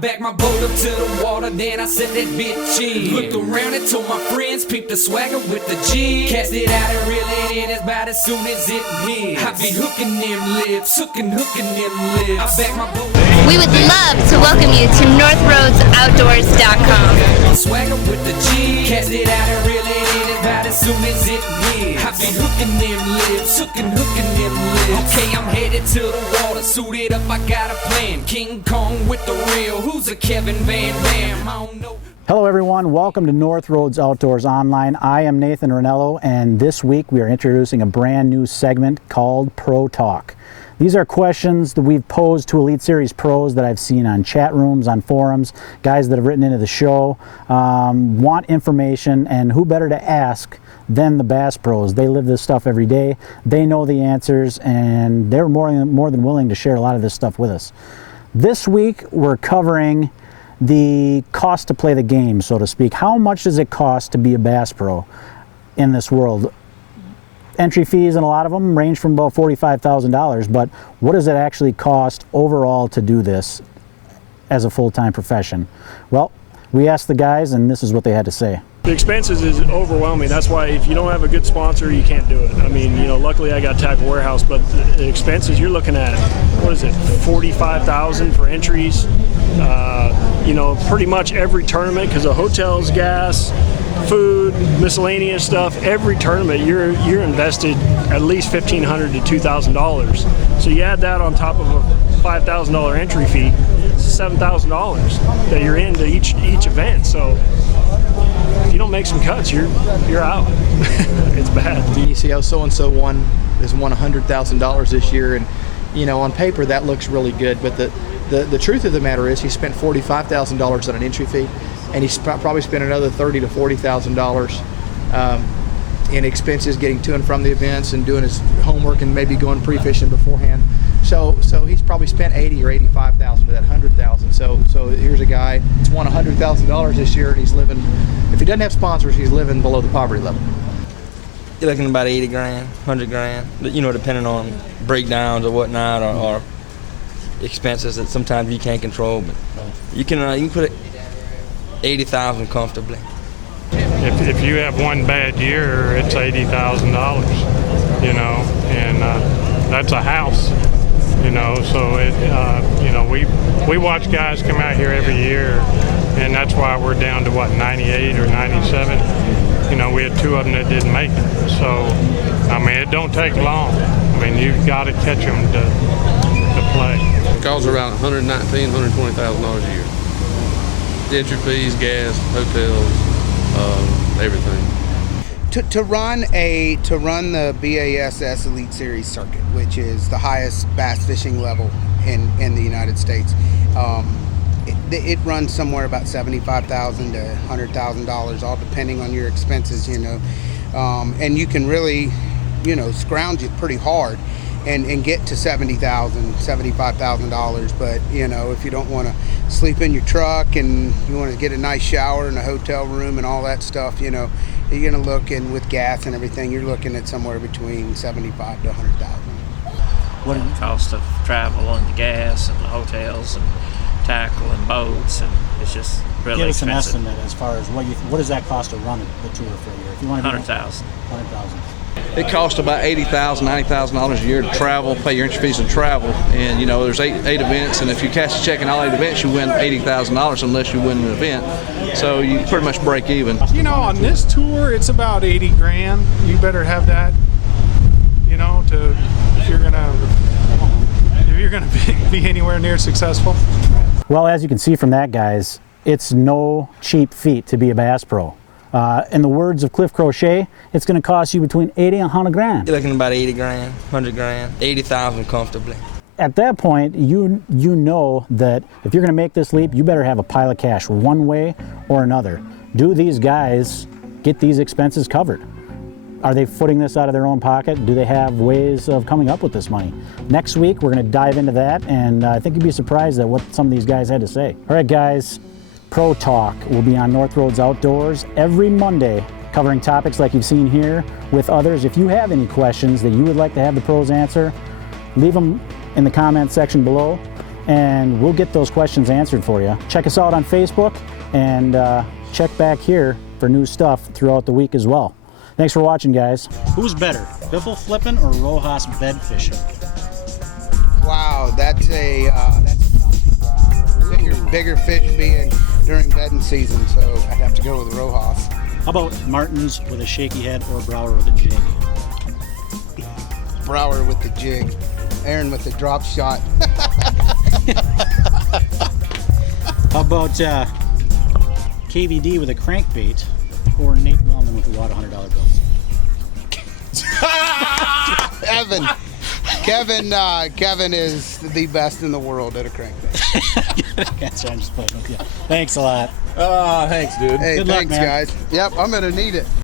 backed my boat up to the water, then I set that bitch in. Looked around and told my friends, peep the swagger with the G. Cast it out and reel it in about as soon as it hits. I be hooking them lips, hooking them lips. I back my boat. We would love to welcome you to NorthRhoadesOutdoors.com. Swagger with the G. Cast it out and reel it in about as soon as it hits. I be hooking them lips, hooking them lips. Okay, I'm headed to the water, suited up, I got a plan. King Kong with the real, who's a Kevin Van Dam? I don't know. Hello everyone, welcome to North Rhoades Outdoors Online. I am Nathan Ranello, and this week we are introducing a brand new segment called Pro Talk. These are questions that we've posed to Elite Series pros that I've seen on chat rooms, on forums, guys that have written into the show, want information, and who better to ask than the bass pros. They live this stuff every day, they know the answers, and they're more than willing to share a lot of this stuff with us. This week we're covering the cost to play the game, so to speak. How much does it cost to be a bass pro in this world? Entry fees and a lot of them range from about $45,000, but what does it actually cost overall to do this as a full-time profession? Well, we asked the guys, and this is what they had to say. The expenses is overwhelming. That's why if you don't have a good sponsor, you can't do it. I mean, you know, luckily I got Tackle Warehouse, but the expenses, you're looking at, what is it, $45,000 for entries. You know, pretty much every tournament, because of hotels, gas, food, miscellaneous stuff, every tournament you're invested at least $1,500 to $2,000. So you add that on top of a $5,000 entry fee, it's $7,000 that you're into each event. So if you don't make some cuts, you're out. It's bad. You see how so-and-so won $100,000 this year, and you know, on paper that looks really good, but the truth of the matter is he spent $45,000 on an entry fee, and he probably spent another $30,000 to $40,000 in expenses getting to and from the events and doing his homework and maybe going pre-fishing beforehand. So he's probably spent $80,000 or $85,000 to that $100,000. So here's a guy that's won $100,000 this year, and he's living, if he doesn't have sponsors, he's living below the poverty level. You're looking at about 80 grand, 100 grand, you know, depending on breakdowns or whatnot, or expenses that sometimes you can't control, but you can put 80,000 comfortably. If you have one bad year, it's $80,000, you know, and that's a house, you know. So you know, we watch guys come out here every year, and that's why we're down to what, 98 or 97. You know, we had two of them that didn't make it. So I mean, it don't take long. I mean, you've got to catch them to play. It costs around $119,000, $120,000 a year. Entry fees, gas, hotels, everything. To run the BASS Elite Series circuit, which is the highest bass fishing level in the United States, it runs somewhere about $75,000 to $100,000, all depending on your expenses, you know, and you can really, you know, scrounge it pretty hard and get to $70,000, $75,000. But you know, if you don't want to sleep in your truck and you want to get a nice shower in a hotel room and all that stuff, you know, you're going to look in with gas and everything, you're looking at somewhere between $75,000 to $100,000. What are the cost of travel and the gas and the hotels and tackle and boats, and it's just really expensive. Give us an estimate as far as what does that cost to run the tour for a year? If you want to $100,000. It costs about $80,000, $90,000 a year to travel, pay your entry fees and travel. And you know, there's eight events, and if you cash a check in all 8 events, you win $80,000 unless you win an event. So you pretty much break even. You know, on this tour, it's about 80 grand. You better have that, you know, if you're gonna be anywhere near successful. Well, as you can see from that, guys, it's no cheap feat to be a bass pro. In the words of Cliff Crochet, it's going to cost you between 80 and 100 grand. You're looking at about 80 grand, 100 grand, 80,000 comfortably. At that point, you know that if you're going to make this leap, you better have a pile of cash one way or another. Do these guys get these expenses covered? Are they footing this out of their own pocket? Do they have ways of coming up with this money? Next week, we're going to dive into that, and I think you'd be surprised at what some of these guys had to say. All right, guys, Pro Talk will be on North Rhoades Outdoors every Monday, covering topics like you've seen here with others. If you have any questions that you would like to have the pros answer, leave them in the comment section below. and we'll get those questions answered for you. Check us out on Facebook and check back here for new stuff throughout the week as well. Thanks for watching, guys. Who's better, Biffle flipping or Rojas bed fishing? Wow, that's a bigger fish being during bedding season, so I'd have to go with Rojas. How about Martins with a shaky head or Brower with a jig? Brower with the jig, Aaron with the drop shot. How about KVD with a crankbait or Nate Wellman with the wad of $100 bills? Kevin is the best in the world at a crankbait. That's right, I'm just playing with you. Thanks a lot. Thanks, dude. Hey, Good luck, thanks, man. guys. Yep, I'm gonna need it.